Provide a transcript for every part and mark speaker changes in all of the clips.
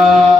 Speaker 1: นะ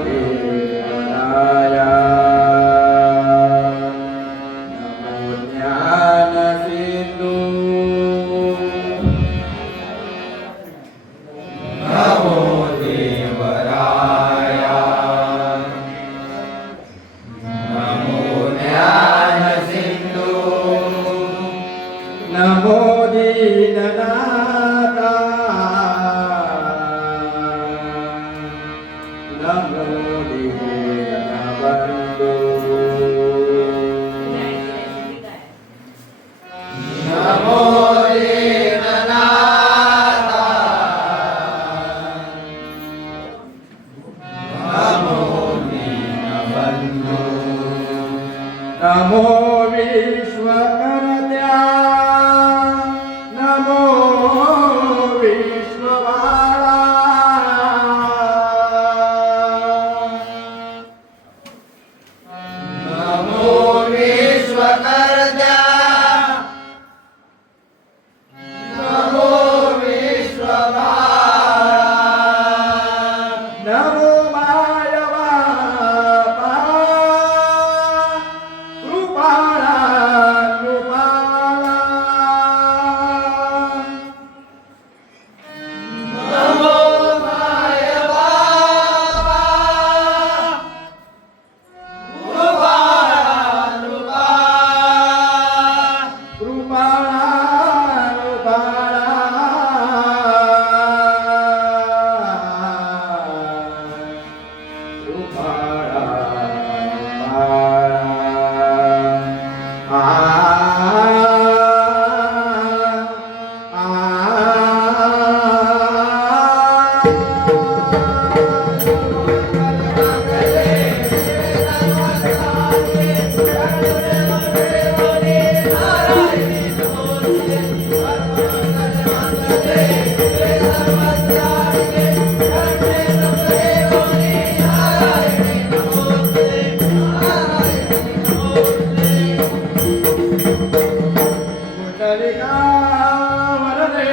Speaker 1: โ I'm moving. ವರದೇ